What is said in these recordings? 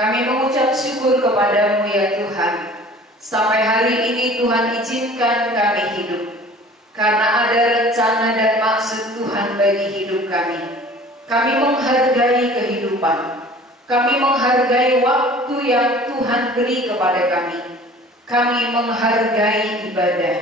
Kami mengucap syukur kepadamu ya Tuhan. Sampai hari ini Tuhan izinkan kami hidup. Karena ada rencana dan maksud Tuhan bagi hidup kami. Kami menghargai kehidupan. Kami menghargai waktu yang Tuhan beri kepada kami. Kami menghargai ibadah.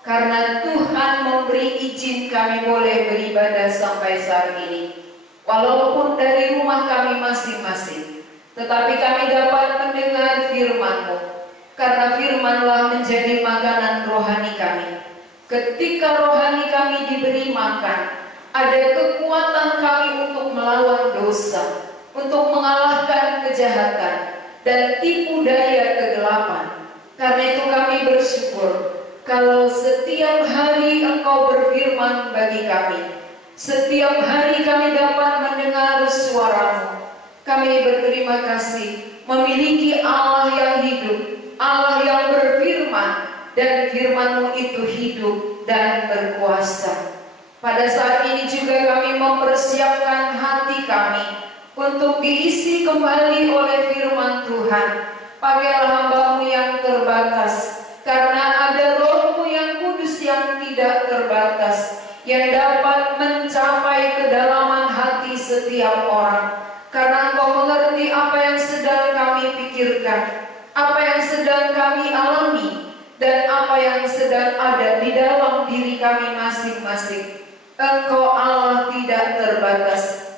Karena Tuhan memberi izin kami boleh beribadah sampai saat ini. Walaupun dari rumah kami masing-masing. Tetapi kami dapat mendengar firman-Mu. Karena firman-lah menjadi makanan rohani kami. Ketika rohani kami diberi makan, ada kekuatan kami untuk melawan dosa, untuk mengalahkan kejahatan dan tipu daya kegelapan. Karena itu kami bersyukur kalau setiap hari Engkau berfirman bagi kami. Setiap hari kami dapat mendengar suara-Mu. Kami berterima kasih memiliki Allah yang hidup, Allah yang berfirman, dan firman-Mu itu hidup dan berkuasa. Pada saat ini juga kami mempersiapkan hati kami untuk diisi kembali oleh firman Tuhan. Pakailah hamba-Mu yang terbatas, karena ada Roh-Mu yang kudus yang tidak terbatas, yang dapat mencapai kedalaman hati setiap orang. Karena Engkau mengerti apa yang sedang kami pikirkan, apa yang sedang kami alami, dan apa yang sedang ada di dalam diri kami masing-masing. Engkau Allah tidak terbatas,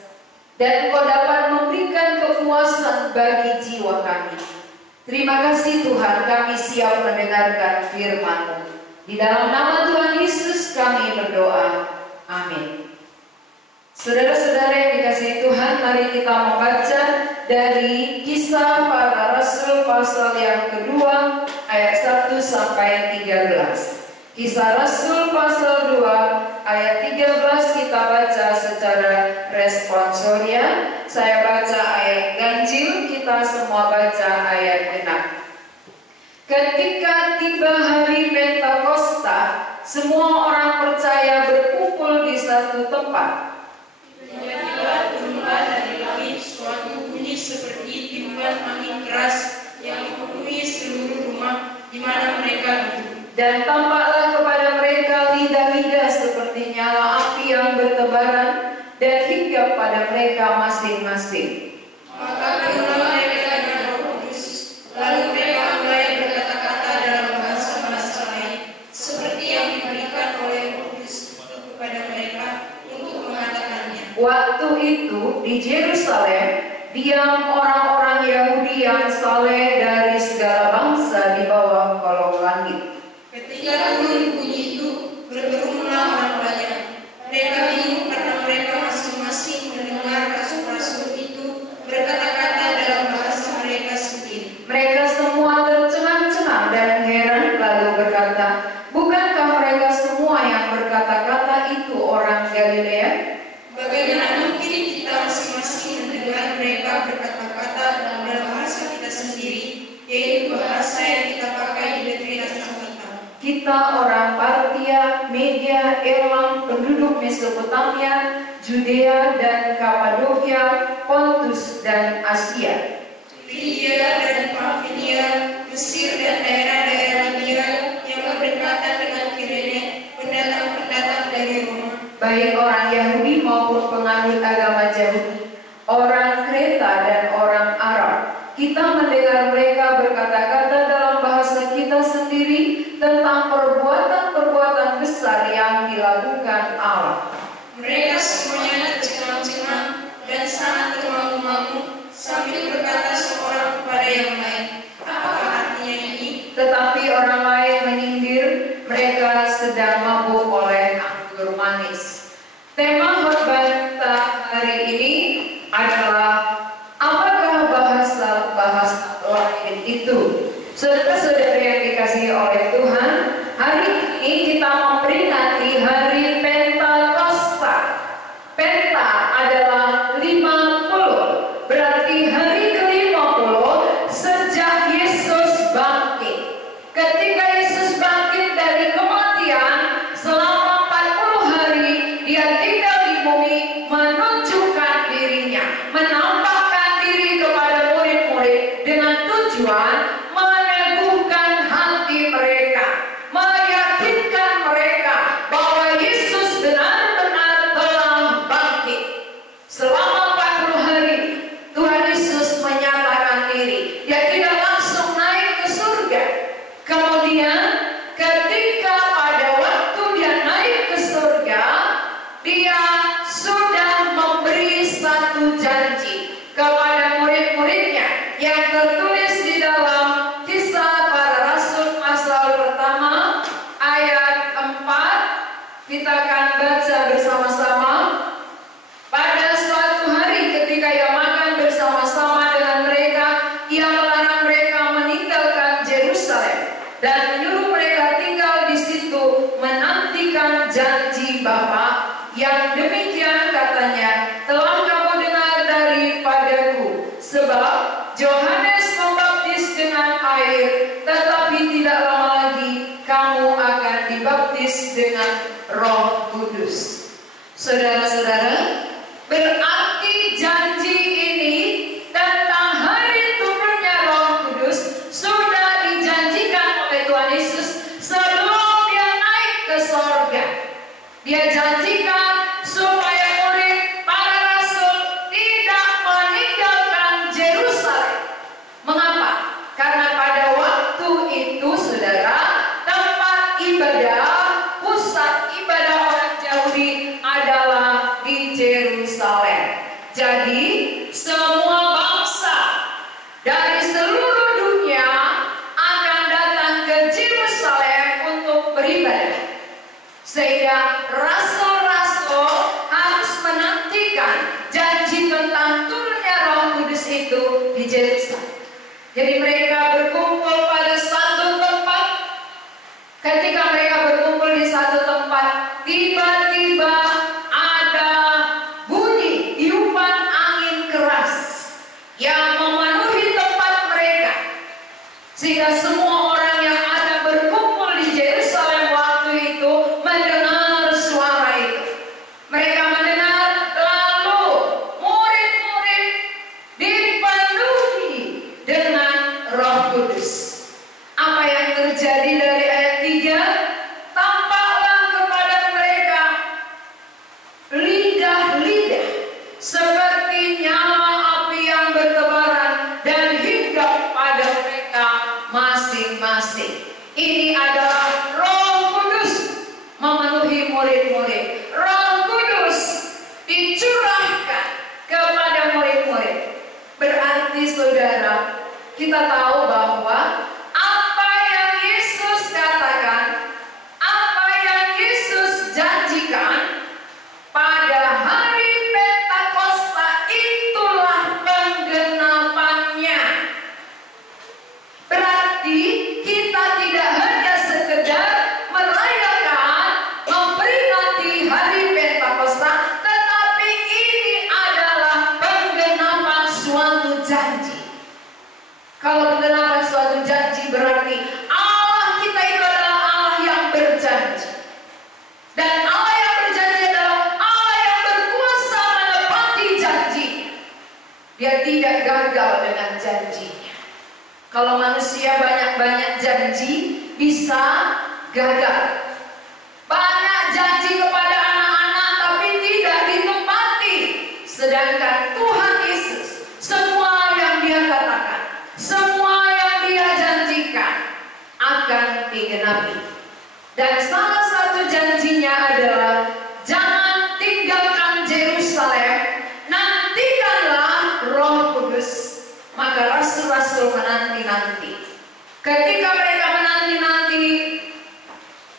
dan Engkau dapat memberikan kepuasan bagi jiwa kami. Terima kasih Tuhan, kami siap mendengarkan firman-Mu. Di dalam nama Tuhan Yesus kami berdoa. Amin. Saudara-saudara yang dikasihi Tuhan, mari kita membaca dari Kisah Para Rasul pasal yang kedua ayat 1 sampai 13. Kisah Rasul pasal 2 ayat 13 kita baca secara responsoria. Saya baca ayat ganjil, kita semua baca ayat genap. Ketika tiba hari Pentakosta, semua orang percaya berkumpul di satu tempat. Tiba-tiba turunlah dari langit suatu bunyi seperti tiupan angin keras yang memenuhi seluruh rumah di mana mereka duduk. Dan tampaklah kepada mereka lidah-lidah seperti nyala api yang bertebaran dan hinggap pada mereka masing-masing. Maka penuhlah mereka dengan Roh Kudus, lalu mereka mulai berkata-kata dalam bahasa-bahasa lain, seperti yang diberikan oleh Roh Kudus kepada mereka untuk mengatakannya. Waktu itu di Yerusalem diam orang-orang Yahudi yang saleh dari segala bangsa di bawah kolong langit. Ketika turun bunyi itu, berkerumunan orang banyak. Mereka bingung karena mereka masing-masing mendengar rasul-rasul itu berkata-kata dalam bahasa mereka sendiri. Mereka semua tercengang-cengang dan heran lalu berkata, bukankah mereka semua yang berkata-kata itu orang Galilea? Bagaimana mungkin kita masing-masing mendengar mereka berkata-kata dalam bahasa kita sendiri, yaitu bahasa yang kita pakai di negeri asal kita. Kita orang Partia, Media, Elam, penduduk Mesopotamia, Judea dan Kapadokia, Pontus dan Asia, Frigia dan Pamfilia, Mesir dan daerah-daerah Libya yang berdekatan dengan Kirene, pendatang-pendatang dari Roma. baik orang Yahudi maupun penganut agama Yahudi, orang Kreta dan orang Arab. Kita mendengar mereka berkata-kata dalam bahasa kita sendiri tentang perbuatan-perbuatan besar yang dilakukan Allah. Mereka semuanya tercengang-cengang dan sangat termangu-mangu sambil berkata seorang kepada yang lain, apakah artinya ini? Tetapi orang lain menyindir mereka sedang mabuk oleh anggur manis. Tema khotbah kita hari ini adalah apakah bahasa lain itu? Saudara-saudara yang dikasihi oleh Tuhan, hari ini kita memperingati hari Pentakosta. Penta adalah 50, berarti hari ke-50 sejak Yesus bangkit. Ketika Yesus bangkit dari kematian, selama 40 hari dia tinggal di bumi menunjukkan dirinya, menampakkan diri kepada murid-murid Sebab Yohanes membaptis dengan air, tetapi tidak lama lagi kamu akan dibaptis dengan Roh Kudus. Saudara-saudara, berarti janji ini tentang hari turunnya Roh Kudus sudah dijanjikan oleh Tuhan Yesus sebelum dia naik ke sorga. Dia janjikan supaya murid para rasul tidak meninggalkan Yerusalem. Mengapa? Karena pada waktu itu, saudara, tempat ibadah, pusat ibadah orang Yahudi adalah di Yerusalem. Jadi semua bangsa dari seluruh dunia akan datang ke Yerusalem untuk beribadah. Sehingga rasul-rasul harus menantikan janji tentang turunnya Roh Kudus itu di Yerusalem. Jadi mereka berkumpul pada satu tempat. Ketika mereka berkumpul di satu tempat, tiba-tiba ada bunyi tiupan angin keras yang memenuhi tempat mereka, sehingga semua orang yang ada berkumpul di Yerusalem waktu itu mendengar suara itu. Mereka mendengar, lalu murid-murid dipenuhi dengan Roh Kudus. Apa yang terjadi dari ayat 3? Tampaklah kepada mereka lidah-lidah seperti nyala api yang bertebaran dan hinggap pada mereka masing-masing. Ini adalah Roh Kudus memenuhi murid-murid. Roh Kudus dicurahkan kepada murid-murid. Berarti, saudara, kita tahu bahwa apa yang Yesus katakan, apa yang Yesus janjikan pada hari Pentakosta, itulah penggenapannya. Berarti kita tidak hanya sekedar merayakan, memperingati hari Pentakosta, tetapi ini adalah penggenapan suatu janji. Kalau penggenapan suatu janji berarti Allah kita itu adalah Allah yang berjanji. Dan Allah yang berjanji adalah Allah yang berkuasa menepati janjinya. Dia tidak gagal dengan janjinya. Kalau manusia banyak-banyak janji, bisa gagal. Banyak janji kepada anak-anak tapi tidak ditepati. Sedangkan Tuhan Yesus, semua yang dia katakan, semua yang dia janjikan akan digenapi. Dan salah satu janjinya adalah jangan tinggalkan Yerusalem, nantikanlah Roh Kudus. Maka rasul-rasul menanti-nanti. Ketika mereka menanti-nanti,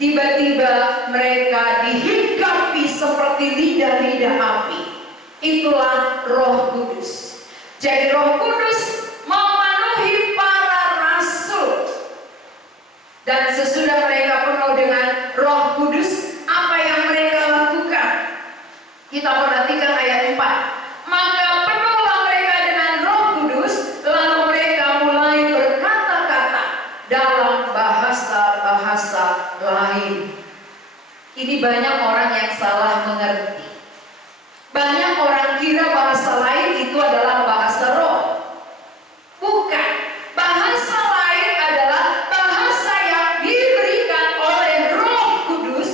tiba-tiba mereka dihinggapi seperti lidah-lidah api. Itulah Roh Kudus. Jadi Roh Kudus memenuhi para rasul. Dan sesudah mereka penuh dengan Roh Kudus, apa yang mereka lakukan? Kita perhatikan ayat 4. Maka penuhlah mereka dengan Roh Kudus, lalu mereka mulai berkata-kata dalam bahasa-bahasa lain. Ini banyak orang yang salah mengerti. Banyak orang kira bahasa lain itu adalah bahasa roh. Bukan. Bahasa lain adalah bahasa yang diberikan oleh Roh Kudus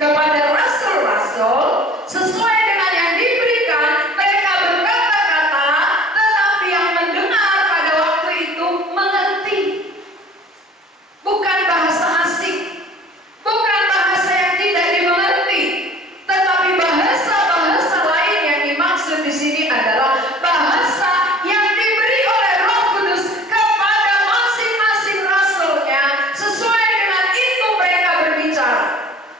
kepada rasul-rasul sesuai dengan yang diberikan. Mereka berkata-kata, tetapi yang mendengar pada waktu itu mengerti. Bukan bahasa asing, bukan bahasa yang tidak dimengerti, tetapi bahasa-bahasa lain yang dimaksud di sini adalah bahasa yang diberi oleh Roh Kudus kepada masing-masing rasulnya. Sesuai dengan itu mereka berbicara,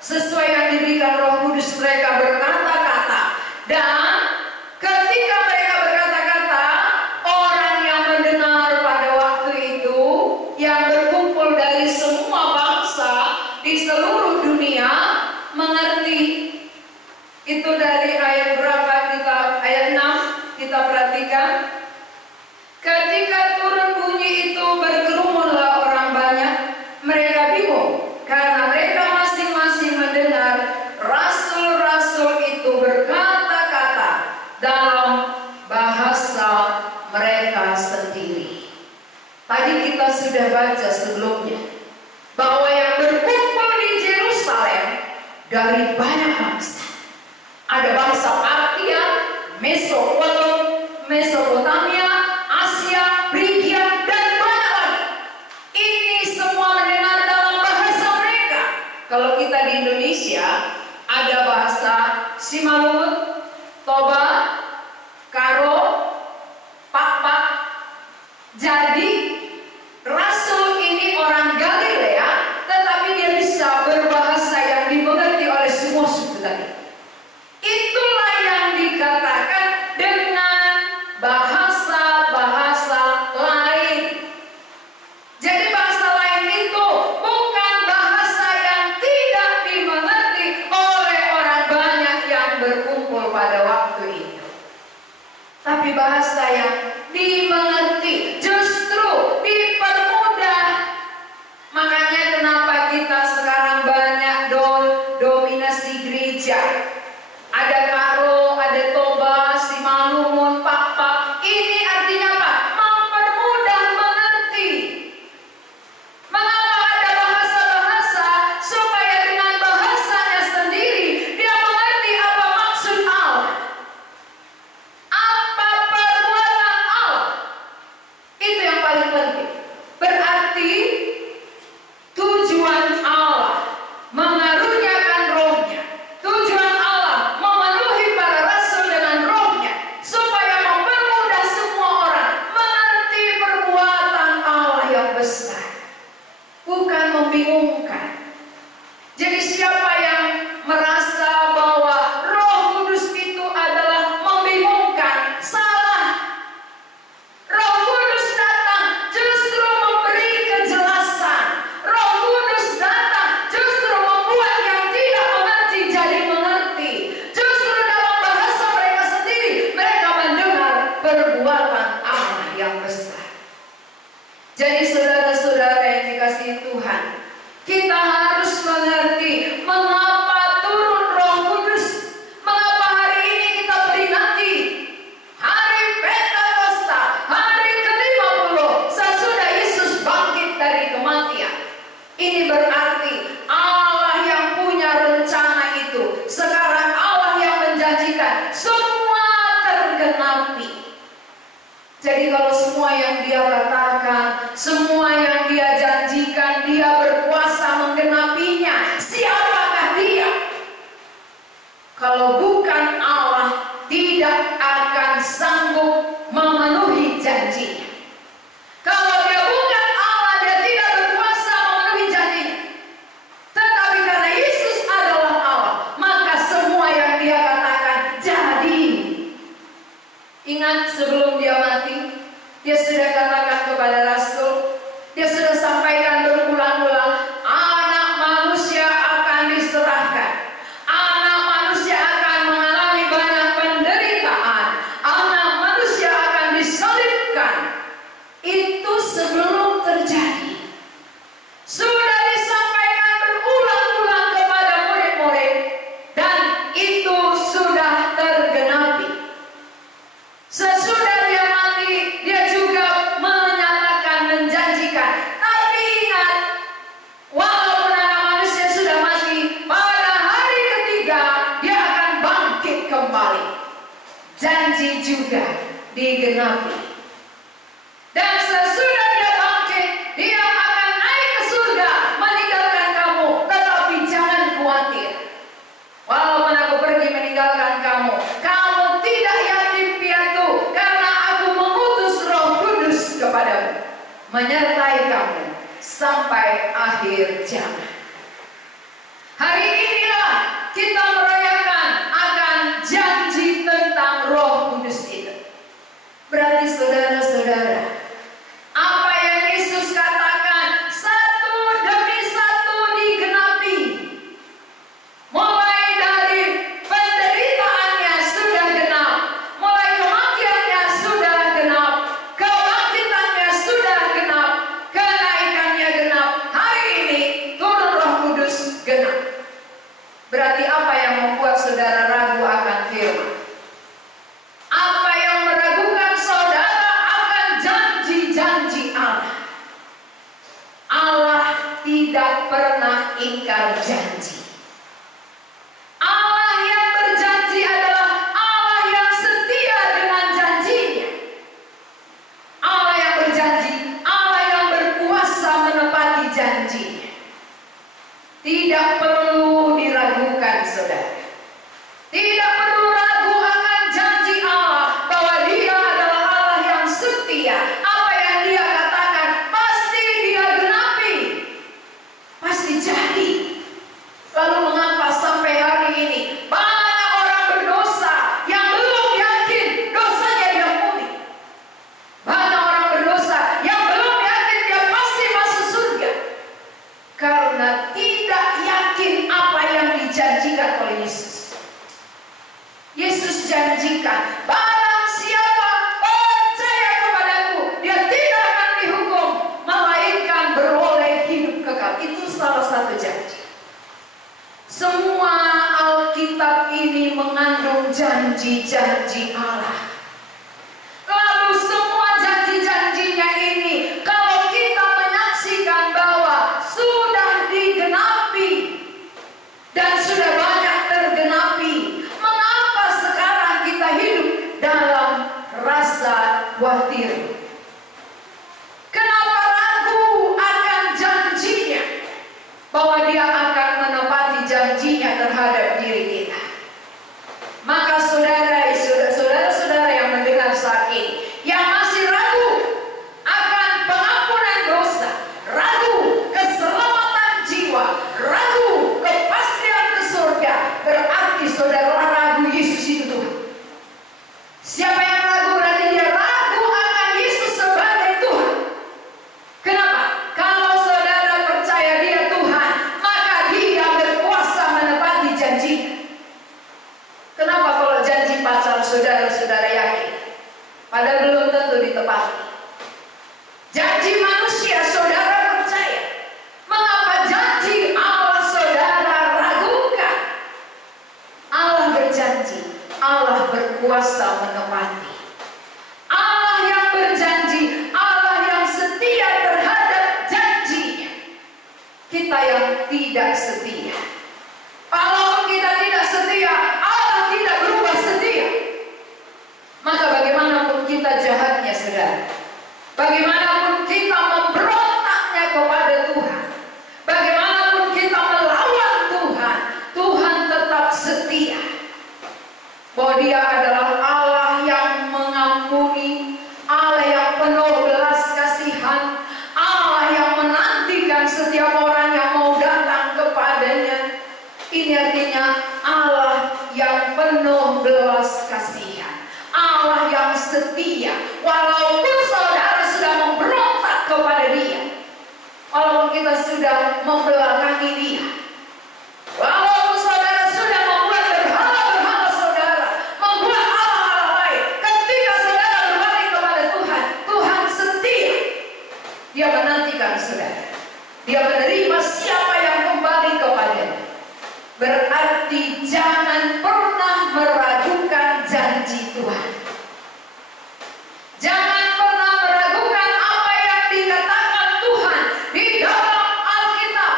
sesuai yang diberikan Roh Kudus mereka berkata-kata. Dan ketika mereka berkata-kata, orang yang mendengar pada waktu itu, yang berkumpul dari semua bangsa di seluruh dunia, mengerti. Itu dari ayat berapa? Ayat 6 kita perhatikan. Ketika turun bunyi itu berkerumunlah orang banyak. Mereka bingung karena mereka masing-masing mendengar rasul-rasul itu berkata-kata dalam bahasa mereka sendiri. Tadi kita sudah baca sebelumnya bahwa yang berkumpul di Yerusalem dari banyak bangsa. Ada bangsa Partia, Mesopotamia, Asia, Frigia, dan banyak lagi. Ini semua mendengar dalam bahasa mereka. Kalau kita di Indonesia ada bahasa Simalungun, Toba, Karo, Pak. Jadi rasul ini orang Galilea, tetapi dia bisa berbahasa yang dimengerti oleh semua suku tadi. Itulah yang dikatakan dengan bahasa-bahasa lain. Jadi bahasa lain itu bukan bahasa yang tidak dimengerti oleh orang banyak yang berkumpul pada waktu itu, tapi bahasa yang dimengerti, justru dipermudah. Makanya kenapa kita sekarang banyak dominasi gereja. Ada Karo, ada Toba, Simalungun, Pak. Ini artinya apa? Mempermudah mengerti. Mengapa ada bahasa-bahasa? Supaya dengan bahasanya sendiri dia mengerti apa maksud Allah, apa perbuatan Allah. Itu yang paling penting. Berarti tujuan Allah mengaruniakan rohnya, tujuan Allah memenuhi para rasul dengan rohnya, supaya mempermudah semua orang mengerti perbuatan Allah yang besar, bukan membingungkan. Jadi siapa yang merasa bahwa Roh Kudus itu adalah membingungkan, salah. Roh Kudus datang justru memberi kejelasan. Roh Kudus datang justru membuat yang tidak mengerti jadi mengerti. Justru dalam bahasa mereka sendiri mereka mendengar perbuatan Allah yang besar. Jadi saudara-saudara yang dikasihi Tuhan, kita harus mengerti mengapa turun Roh Kudus. Mengapa hari ini kita peringati Hari Pentakosta, hari ke-50 sesudah Yesus bangkit dari kematian. Ini berarti Allah yang punya rencana itu, sekarang Allah yang menjanjikan, semua tergenapi. Jadi kalau semua yang dia katakan, semua yang dia janjikan, dia berkuasa menggenapinya. Siapakah dia? Kalau bukan Allah, tidak akan sanggup memenuhi janjinya. Kalau dia bukan Allah, dia tidak berkuasa memenuhi janjinya. Tetapi karena Yesus adalah Allah, maka semua yang dia katakan jadi. Ingat sebelum dia mati, dia sudah katakan kepada rasul, dia sudah sampaikan berulang-ulang, anak manusia akan diserahkan. Anak manusia akan mengalami banyak penderitaan. Anak manusia akan disalibkan. Itu sebelum terjadi. Sudah disampaikan berulang-ulang kepada murid-murid, dan itu sudah tergenapi. Sesudah dia mati, dia juga menyatakan, menjanjikan. Tapi ingat, walaupun anak manusia sudah mati, pada hari ketiga dia akan bangkit kembali. Janji juga digenapi. Dan sesudah dia bangkit, dia akan naik ke surga, meninggalkan kamu. Tetapi jangan khawatir. Walaupun aku pergi meninggalkan kamu, kamu tidak yatim piatu, karena aku mengutus Roh Kudus kepadamu, menyertai kamu sampai akhir zaman. Hari inilah kita merayakan akan janji tentang Roh Kudus itu. Berarti saudara-saudara, apa yang Yesus katakan satu demi satu digenapi. Mulai dari penderitaannya sudah genap, mulai kematiannya sudah genap, kebangkitannya ingkar janji. Allah yang berjanji adalah Allah yang setia dengan janjinya. Allah yang berjanji, Allah yang berkuasa menepati janjinya. Tidak perlu diragukan, saudara. Tidak perlu ragu akan janji Allah bahwa Dia adalah Allah yang setia. Apa yang Dia katakan pasti Dia genapi, pasti jadi. Lalu mengapa sampai hari ini banyak orang berdosa yang belum yakin dosanya diampuni? Banyak orang berdosa yang belum yakin dia pasti masuk surga karena tidak yakin apa yang dijanjikan oleh Yesus. Yesus janjikan, barang siapa percaya kepadaku, dia tidak akan dihukum, melainkan beroleh hidup kekal. Itu salah satu janji. Semua Alkitab ini mengandung janji-janji Allah. Lalu semua janji-janjinya ini, kalau kita menyaksikan bahwa sudah digenapi dan sudah banyak tergenapi, mengapa sekarang kita hidup dalam rasa khawatir? Kenapa ragu akan janjinya, bahwa Dia akan menepati janjinya terhadap diri kita? Maka saudara-saudara yang mendengar saat ini, yang masih ragu akan pengampunan dosa, ragu keselamatan jiwa, ragu kepastian ke surga, berarti saudara ragu Yesus itu Tuhan. Siapa yang ragu berarti dia ragu akan Yesus sebagai Tuhan. Kenapa? Kalau saudara percaya Dia Tuhan, maka Dia berkuasa menepati janjinya. Kenapa kalau janji pacar saudara yakin, padahal belum tentu ditepati? Janji manusia saudara percaya, mengapa janji Allah saudara ragukan? Allah berjanji, Allah berkuasa menepati. Allah yang berjanji, Allah yang setia terhadap janjinya. Kita yang tidak setia. Kalau kita tidak setia, Allah tidak berubah setia. Maka bagaimanapun kita jahatnya, saudara, bagaimanapun kita memberontaknya kepada Tuhan, bagaimanapun kita melawan Tuhan, Tuhan tetap setia. Bahwa Dia adalah Allah yang mengampuni, Allah yang penuh belas kasihan, Allah yang menantikan setiap orang yang mau datang kepadanya. Ini artinya Allah yang penuh belas kasihan, Allah yang setia. Walaupun saudara sudah memberontak kepada Dia, walaupun kita sudah membelakangi Dia, walaupun saudara sudah membuat berhala-berhala saudara, membuat Allah-Allah lain, ketika saudara berbalik kepada Tuhan, Tuhan setia. Dia menantikan saudara, Dia menerima siapa yang kembali kepadanya. Berarti jangan pernah meragukan janji Tuhan. Jangan pernah meragukan apa yang dikatakan Tuhan di dalam Alkitab.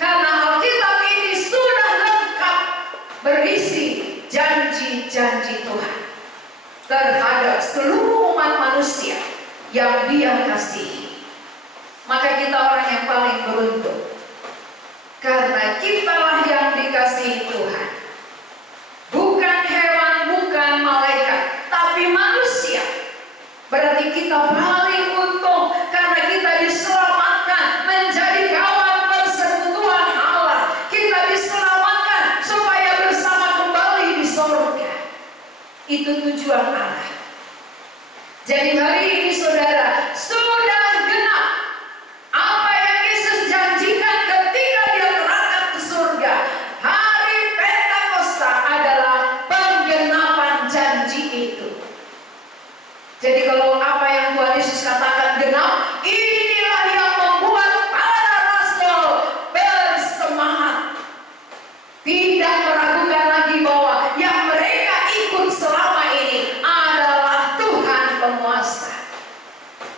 Karena Alkitab ini sudah lengkap berisi janji-janji Tuhan terhadap seluruh umat manusia yang Dia kasihi. Maka kita orang yang paling beruntung, karena kitalah yang dikasihi Tuhan. Bukan hewan, bukan malaikat, tapi manusia. Berarti kita paling untung karena kita diselamatkan menjadi kawan persekutuan Allah. Kita diselamatkan supaya bersama kembali di surga. Itu tujuan Allah. Jadi hari ini saudara, sudah genap apa yang Yesus janjikan ketika Dia terangkat ke surga. Hari Pentakosta adalah penggenapan janji itu. Jadi kalau apa yang Tuhan Yesus katakan genap, inilah yang membuat para rasul bersemangat, tidak meragukan lagi bahwa yang mereka ikut selama ini adalah Tuhan penguasa.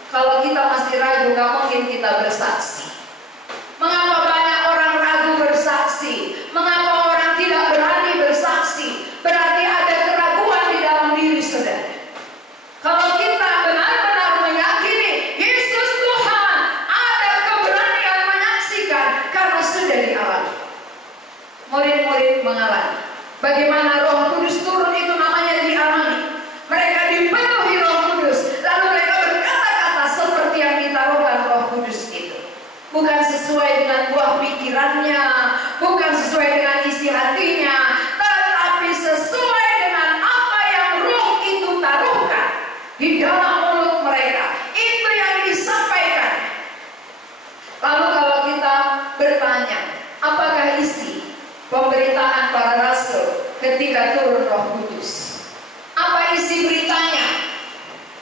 Kalau kita masih ragu, gak mungkin kita bersaksi. Mengapa banyak orang ragu pikirannya, bukan sesuai dengan isi hatinya, tetapi sesuai dengan apa yang Roh itu taruhkan di dalam mulut mereka. Itu yang disampaikan. Lalu kalau kita bertanya, apakah isi pemberitaan para rasul ketika turun Roh Kudus? Apa isi beritanya?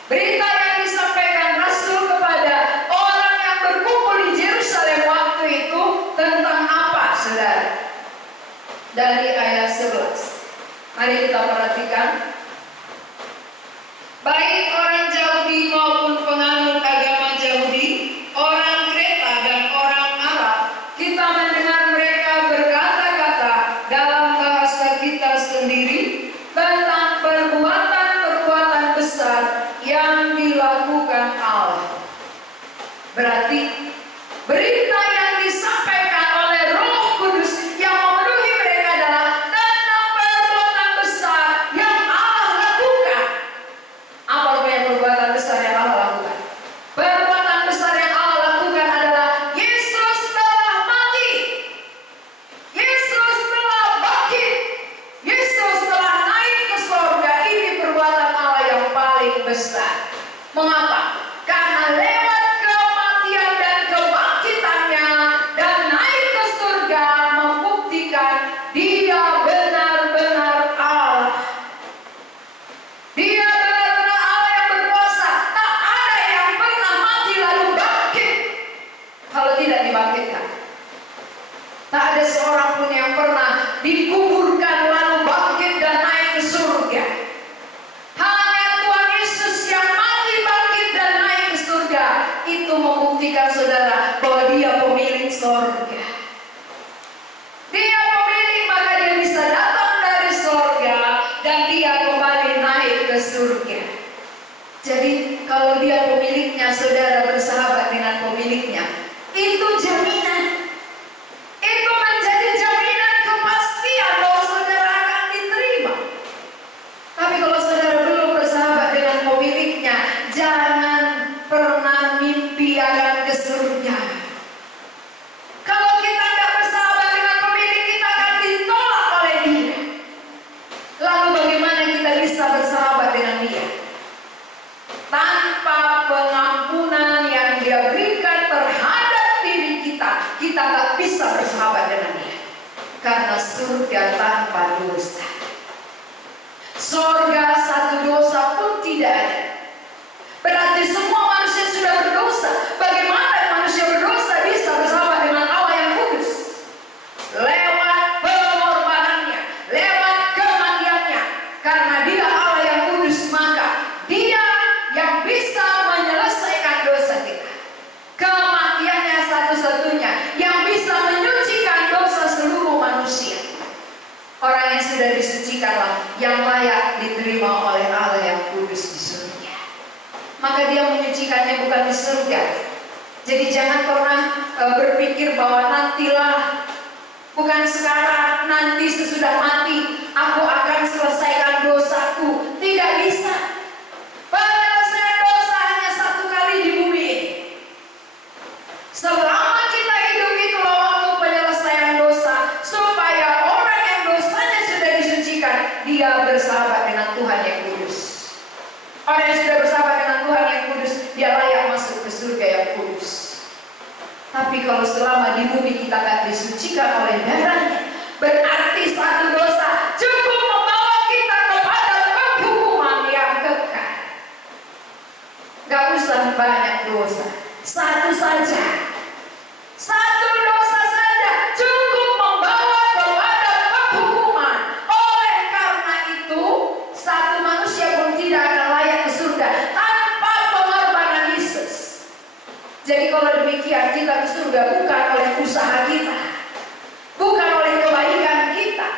Berita yang disampaikan rasul kepada orang yang berkumpul di Yerusalem waktu itu tentang apa, saudara? Dari ayat 11. Mari kita perhatikan. Baik orang Yahudi maupun penganut agama Yahudi, orang Kreta dan orang Arab, kita mendengar mereka berkata-kata dalam bahasa kita sendiri tentang perbuatan-perbuatan besar yang dilakukan Allah. Berarti berita yang disampaikan oleh Roh Kudus yang memenuhi mereka adalah tentang perbuatan besar yang Allah lakukan. Apa rupanya perbuatan besar yang Allah lakukan? Perbuatan besar yang Allah lakukan adalah Yesus telah mati, Yesus telah bangkit, Yesus telah naik ke surga. Ini perbuatan Allah yang paling besar. Mengapa? Karena lewat kematian dan kebangkitannya dan naik ke surga membuktikan Dia benar-benar Allah. Dia benar-benar Allah yang berkuasa. Tak ada yang pernah mati lalu bangkit kalau tidak dibangkitkan. Tak ada seorang pun yang pernah dikuburkan lalu bangkit dan naik ke surga. Hanya Tuhan Yesus yang mati, bangkit dan naik ke surga. Itu membuktikan saudara bahwa Dia pemilik surga. Dia pemilik, maka Dia bisa datang dari surga dan Dia kembali naik ke surga. Jadi kalau Dia pemiliknya, saudara bersahabat dengan pemiliknya, itu jaminan. Itu menjadi jaminan kepastian bahwa saudara akan diterima. Tapi kalau saudara belum bersahabat dengan pemiliknya, jangan pernah mimpi akan ke surga. Kalau kita tidak bersahabat dengan pemilik, kita akan ditolak oleh Dia. Lalu bagaimana kita bisa bersahabat dengan Dia? Tanpa pengampunan yang Dia berikan terhadap diri kita, kita tak bisa bersahabat dengan Dia. Karena surga tanpa dosa. Surga satu dosa pun tidak ada. Berarti semua manusia sudah berdosa. Bagaimana manusia berdosa bisa bersahabat dengan Allah yang kudus? Lewat pengorbanannya, lewat kematiannya. Karena Dia Allah yang kudus, maka Dia yang bisa menyelesaikan dosa kita. Kematiannya satu-satunya yang bisa menyucikan dosa seluruh manusia. Orang yang sudah disucikanlah yang layak diterima oleh Allah yang kudus di surga. Maka Dia menyucikannya bukan di surga. Jadi jangan pernah berpikir bahwa nantilah, bukan sekarang, nanti sesudah mati aku akan selesaikan dosaku. Tidak bisa. Penyelesaian dosa hanya satu kali di bumi ini. Selama kita hidup itulah waktu penyelesaian dosa, supaya orang yang dosanya sudah disucikan, dia bersahabat dengan Tuhan yang kudus. Orang yang sudah bersahabat dengan Tuhan yang kudus, dia layak masuk ke surga yang kudus. Tapi kalau selama di bumi kita tak disucikan oleh darahnya, berarti satu dosa cukup membawa kita kepada penghukuman yang kekal. Gak usah banyak dosa, satu saja. Satu dosa saja cukup membawa kepada penghukuman. Oleh karena itu, satu manusia pun tidak akan layak ke surga tanpa pengorbanan Yesus. Jadi kalau demikian, kita ke surga bukan oleh usaha kita, bukan oleh kebaikan kita,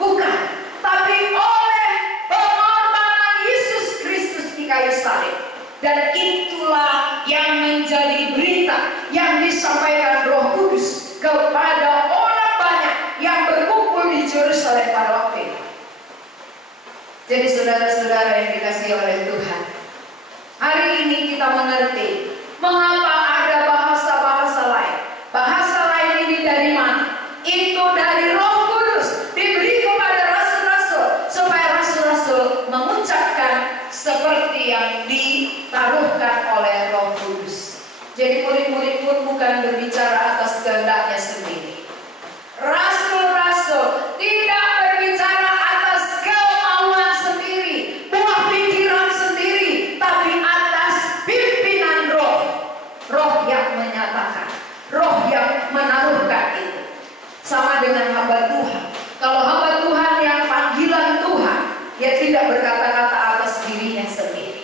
bukan, tapi oleh pengorbanan Yesus Kristus di kayu salib. Dan itulah yang menjadi berita yang disampaikan Roh Kudus kepada orang banyak yang berkumpul di Yerusalem pada waktu itu. Jadi saudara-saudara yang dikasihi oleh Tuhan, hari ini kita mengerti mengapa ada bahasa-bahasa lain. Bahasa lain ini dari diteguhkan oleh Roh Kudus. Jadi murid-murid pun bukan berbicara atas kehendaknya sendiri. Rasul-rasul tidak berbicara atas kemauan sendiri, buah pikiran sendiri, tapi atas pimpinan Roh. Roh yang menyatakan, Roh yang menaruhkan itu. Sama dengan hamba Tuhan. Kalau hamba Tuhan yang panggilan Tuhan, dia tidak berkata-kata atas dirinya sendiri.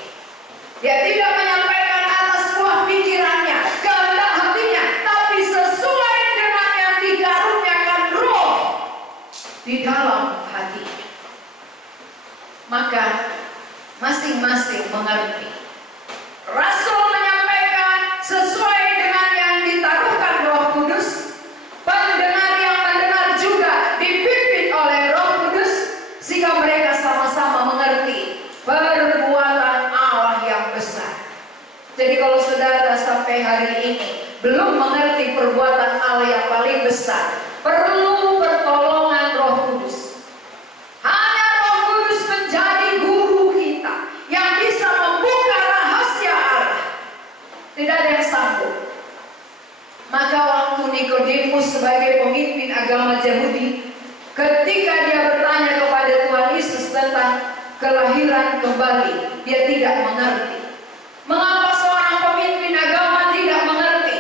Dia tidak menyampaikan atas buah pikirannya, kehendak hatinya, tapi sesuai dengan yang dikaruniakan Roh di dalam hatinya. Maka masing-masing mengerti. Rasul menyampaikan sesuai dengan yang ditaruhkan Roh Kudus. Pendengar yang mendengar juga dipimpin oleh Roh Kudus, sehingga mereka sama-sama mengerti perbuatan Allah yang besar. Jadi kalau saudara sampai hari ini belum mengerti perbuatan Allah yang paling besar, perlu pertolongan Roh Kudus. Hanya Roh Kudus menjadi guru kita yang bisa membuka rahasia Allah. Tidak ada yang sanggup. Maka waktu Nikodemus sebagai pemimpin agama Yahudi, ketika dia bertanya kepada Tuhan Yesus tentang kelahiran kembali, dia tidak mengerti. Mengapa seorang pemimpin agama tidak mengerti?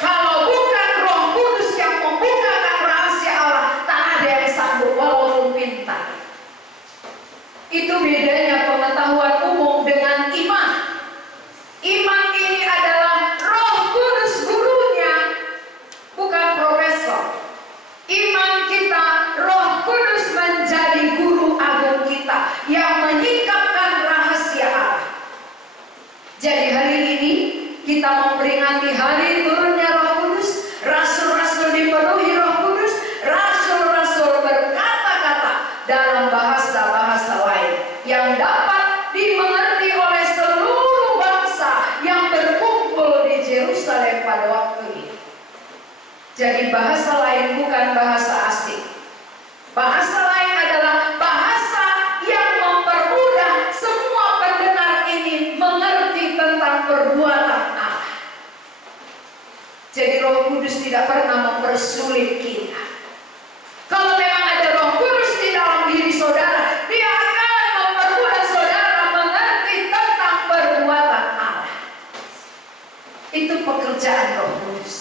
Kalau bukan Roh Kudus yang membukakan rahasia Allah, tak ada yang sanggup walaupun pintar. Itu bedanya pengetahuan umum dengan iman. Iman ini adalah Roh Kudus gurunya, bukan profesor. Iman kita, Roh Kudus menjadi guru agung kita yang menyingkapkan rahasia Allah. Jadi hari ini kita memperingati hari turunnya Roh Kudus. Rasul-rasul dipenuhi Roh Kudus. Rasul-rasul berkata-kata dalam bahasa-bahasa lain yang dapat dimengerti oleh seluruh bangsa yang berkumpul di Yerusalem pada waktu itu. Jadi bahasa lain bukan bahasa asing. Bahasa lain adalah bahasa yang mempermudah semua pendengar ini mengerti tentang perbuatan Allah. Jadi Roh Kudus tidak pernah mempersulit kita. Kalau memang ada Roh Kudus di dalam diri saudara, dia akan mempermudah saudara mengerti tentang perbuatan Allah. Itu pekerjaan Roh Kudus.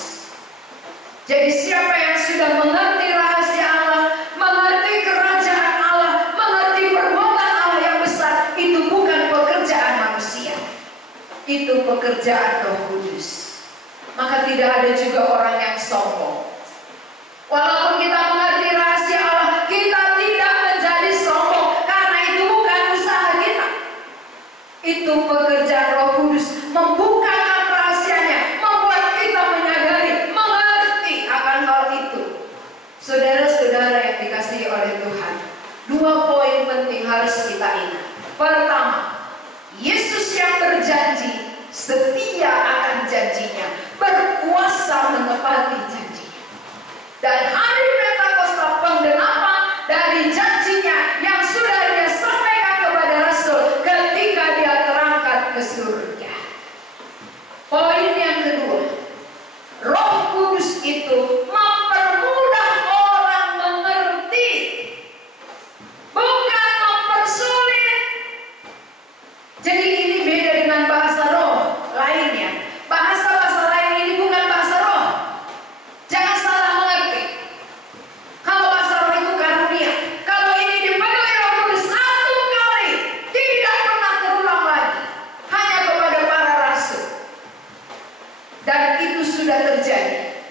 Jadi siapa yang sudah mengerti rahasia Allah, mengerti kerajaan Allah, mengerti perbuatan Allah yang besar, itu bukan pekerjaan manusia. Itu pekerjaan Roh Kudus. Maka tidak ada juga orang yang sombong. Walaupun kita mengerti rahasia Allah, kita tidak menjadi sombong, karena itu bukan usaha kita. Itu pekerjaan Roh Kudus, membukakan rahasianya, membuat kita menyadari, mengerti akan hal itu. Saudara-saudara yang dikasihi oleh Tuhan, 2 poin penting harus kita ingat. Pertama, Yesus yang berjanji setia akan janjinya, berkuasa menepati janjinya. Dan hari Pentakosta penggenapan dari janjinya yang sudah dia sampaikan kepada Rasul ketika dia terangkat ke surga. Poin yang kedua, Roh Kudus itu mempermudah orang mengerti, bukan mempersulit. Jadi ini beda dengan bahasa roh lainnya. Bahasa-bahasa lain ini bukan bahasa roh. Jangan salah mengerti. Kalau bahasa roh itu karunia. Kalau ini dipenuhi Roh Kudus 1 kali, tidak pernah terulang lagi. Hanya kepada para rasul. Dan itu sudah terjadi.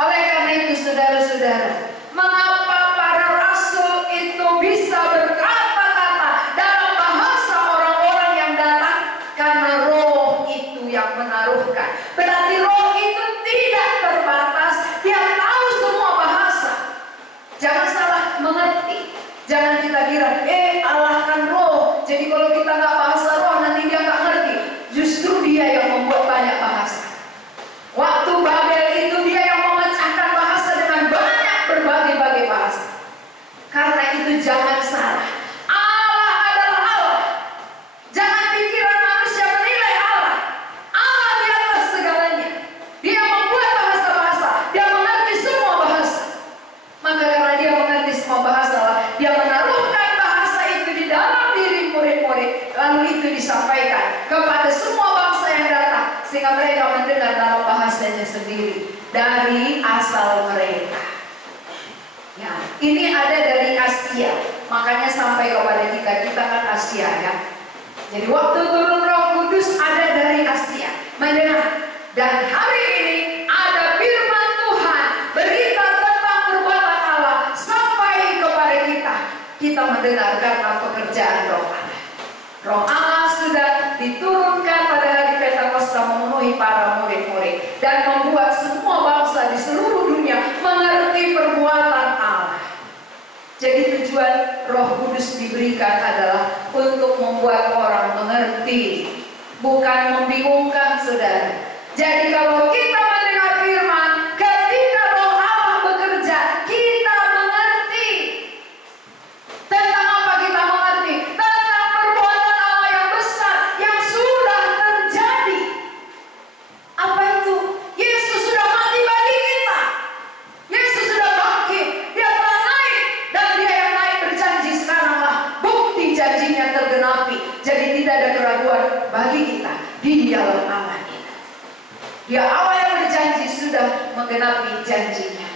Oleh karena itu saudara-saudara, mengapa para rasul itu bisa berkata-kata dalam bahasa orang-orang yang datang? Karena Roh itu yang menaruhkan. Berarti Roh itu tidak terbatas, dia tahu semua bahasa. Jangan salah mengerti. Jangan kita kira, Allah kan Roh, jadi kalau kita nggak bahasa roh nanti dia nggak ngerti. Justru dia yang membuat banyak bahasa. Waktu Babel itu dia yang memecahkan bahasa dengan banyak berbagai-bagai bahasa. Karena itu jangan salah, Allah adalah Allah. Jangan pikiran manusia menilai lalu itu disampaikan kepada semua bangsa yang datang, sehingga mereka mendengar dalam bahasanya sendiri dari asal mereka. Ya, ini ada dari Asia, makanya sampai kepada kita kan Asia ya. Jadi waktu turun Roh Kudus ada dari Asia mendengar. Dan hari ini ada firman Tuhan, berita tentang perbuatan Allah sampai kepada kita. Kita mendengar karena pekerjaan Roh Allah. Roh Allah sudah diturunkan pada hari Pentakosta memenuhi para murid-murid dan membuat semua bangsa di seluruh dunia mengerti perbuatan Allah. Jadi tujuan Roh Kudus diberikan adalah untuk membuat orang mengerti, bukan membingungkan, saudara. Jadi kalau kita mendengar firman, ketika Roh Allah bekerja, kita mengerti. Tentang apa kita mengerti? Tentang perbuatan Allah yang besar yang sudah terjadi. Apa itu? Yesus sudah mati bagi kita. Yesus sudah bangkit. Dia telah naik. Dan dia yang naik berjanji sekaranglah bukti janjinya tergenapi. Jadi tidak ada keraguan bagi kita. Dialah Allah kita. Dia Allah yang berjanji sudah menggenapi janjinya.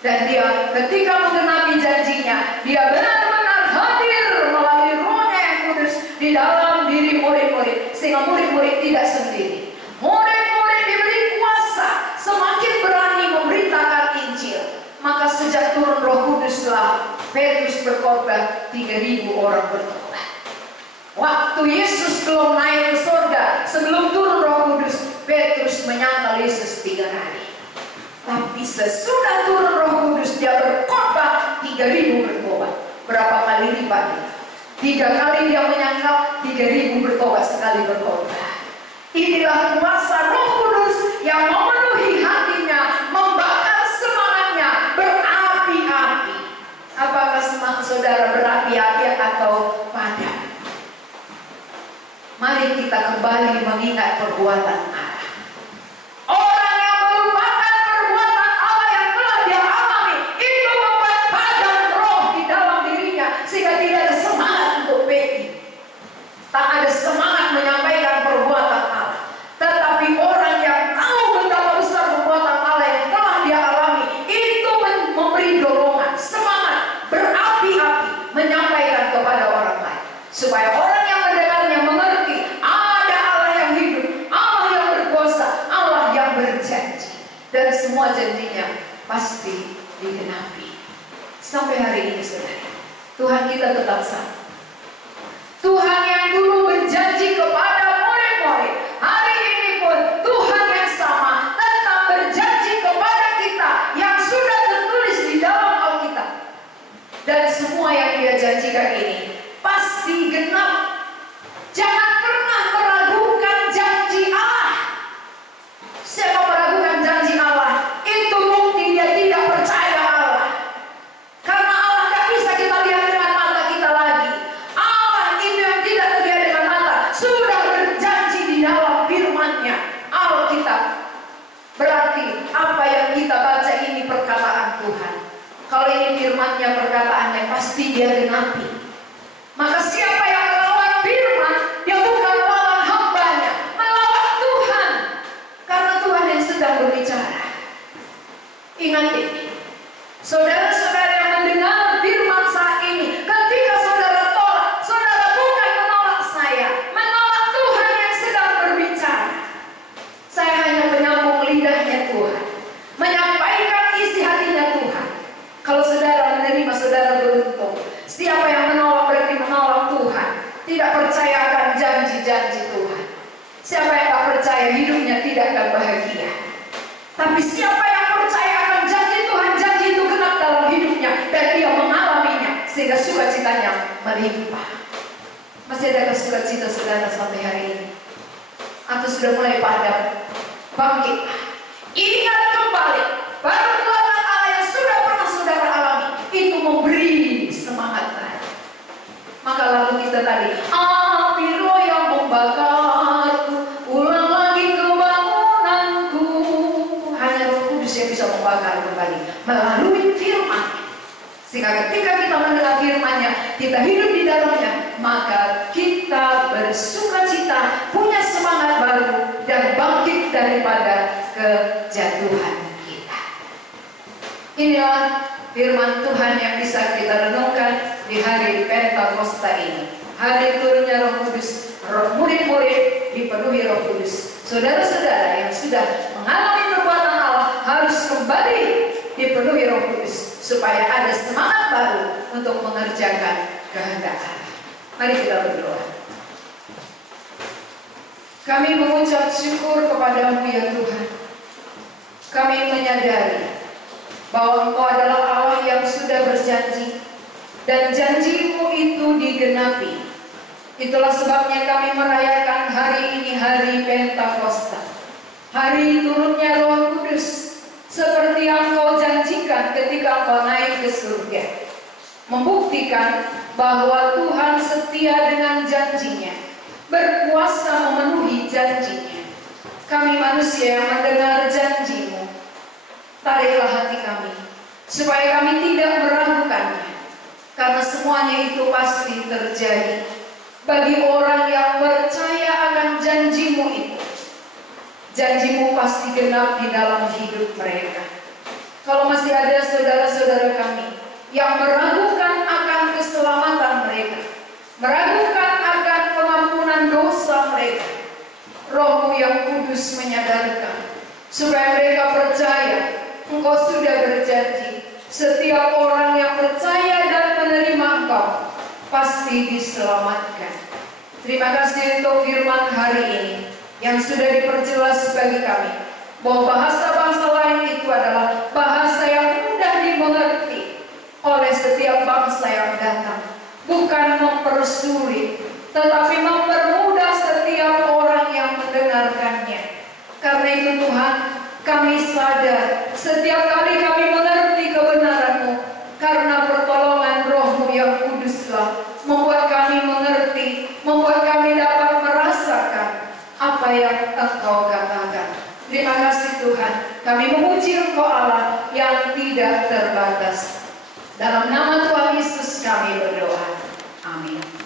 Dan dia ketika menggenapi janjinya, dia benar-benar hadir melalui Roh-Nya yang kudus di dalam diri murid-murid, sehingga murid-murid tidak sendiri. Murid-murid diberi kuasa, semakin berani memberitakan Injil. Maka sejak turun Roh Kuduslah Petrus berkhotbah, 3.000 orang bertobat. Waktu Yesus belum naik ke surga, sebelum turun Roh Kudus, Petrus menyangkal Yesus 3 hari. Tapi sesudah turun Roh Kudus, dia berkhotbah, 3.000 bertobat. Berapa kali lipatnya? 3 kali dia menyangkal, 3.000 bertobat sekali berkhotbah. Inilah kuasa Roh Kudus yang memenuhi hatinya, membakar semangatnya, berapi-api. Apakah semangat saudara berapi-api atau padam? Mari kita kembali mengingat perbuatan Allah. Orang yang melupakan perbuatan Allah yang telah dia alami, itu membuat padam roh di dalam dirinya, sehingga tidak ada semangat untuk pergi. Tak ada semangat menyampaikan perbuatan Allah. Tetapi orang yang tahu betapa besar perbuatan Allah yang telah dia alami, itu memberi dorongan, semangat, berapi-api, menyampaikan kepada orang lain. Supaya orang yang mendengarnya mengerti, ada Allah yang hidup, Allah yang berkuasa, Allah yang berjanji. Dan semua janjinya pasti digenapi. Sampai hari ini saudara, Tuhan kita tetap sama. Tuhan yang dulu berjanji kepada murid-murid, hari ini pun Tuhan yang sama tetap berjanji kepada kita yang sudah tertulis di dalam Alkitab. Dan semua yang dia janjikan ini pasti genap. Jangan pernah meragukan janji Allah. Siapa meragukan janji Allah, itu bukti dia tidak percaya Allah. Karena Allah tidak bisa kita lihat dengan mata kita lagi. Allah itu yang tidak terlihat dengan mata, sudah berjanji di dalam firman-Nya, Alkitab. Berarti apa yang kita baca ini perkataan Tuhan. Kalau ini firman-Nya, perkataannya, pasti dia genapi. Maka siapa yang melawan firman, dia bukan melawan hamba-Nya, melawan Tuhan. Karena Tuhan yang sedang berbicara. Ingat ini, saudara-saudara yang mendengar firman saat ini, ketika saudara tolak, saudara bukan menolak saya, menolak Tuhan yang sedang berbicara. Saya hanya menyambung lidahnya Tuhan, menyampaikan isi hatinya Tuhan. Kalau saudara menerima, saudara beruntung. Siapa yang menolak berarti menolak Tuhan, tidak percaya akan janji-janji Tuhan. Siapa yang tak percaya, hidupnya tidak akan bahagia. Tapi siapa yang percaya akan janji Tuhan, janji itu genap dalam hidupnya, dan dia mengalaminya, sehingga sukacitanya melimpah. Masih ada sukacita saudara sampai hari ini? Atau sudah mulai padam? Bangkit, ingat kembali perbuatan Allah yang sudah pernah saudara alami, itu memberi semangat baru. Maka lagu kita tadi, api roh yang membakarku, ulang lagi kebangunanku. Hanya Roh Kudus yang bisa membakar kembali melalui firman. Sehingga ketika kita mendengar firman-Nya, kita hidup di dalamnya, maka kita daripada kejatuhan kita. Inilah firman Tuhan yang bisa kita renungkan di hari Pentakosta ini. Hari turunnya Roh Kudus, murid-murid dipenuhi Roh Kudus. Saudara-saudara yang sudah mengalami perbuatan Allah harus kembali dipenuhi Roh Kudus supaya ada semangat baru untuk mengerjakan kehendak Allah. Mari kita berdoa. Kami mengucap syukur kepadamu ya Tuhan. Kami menyadari bahwa Engkau adalah Allah yang sudah berjanji dan janji-Mu itu digenapi. Itulah sebabnya kami merayakan hari ini hari Pentakosta, hari turunnya Roh Kudus, seperti yang Engkau janjikan ketika Engkau naik ke surga, membuktikan bahwa Tuhan setia dengan janjinya, berkuasa memenuhi janjinya. Kami manusia yang mendengar janji-Mu, tariklah hati kami supaya kami tidak meragukannya, karena semuanya itu pasti terjadi bagi orang yang percaya akan janji-Mu itu. Janji-Mu pasti genap di dalam hidup mereka. Kalau masih ada saudara-saudara kami yang meragukan akan keselamatan mereka, meragukan akan pengampunan dosa mereka, Roh-Mu yang kudus menyadarkan supaya mereka percaya Engkau sudah berjanji setiap orang yang percaya dan menerima Engkau pasti diselamatkan. Terima kasih untuk firman hari ini yang sudah diperjelas bagi kami bahwa bahasa-bahasa lain itu adalah bahasa yang mudah dimengerti oleh setiap bangsa yang datang, bukan mempersulit tetapi mempermudah setiap orang yang mendengarkannya. Karena itu Tuhan, kami sadar setiap kali kami mengerti kebenaran-Mu, karena pertolongan Roh-Mu yang kuduslah membuat kami mengerti, membuat kami dapat merasakan apa yang Engkau katakan. Terima kasih Tuhan, kami memuji Engkau Allah yang tidak terbatas. Dalam nama Tuhan Yesus kami berdoa. Amin.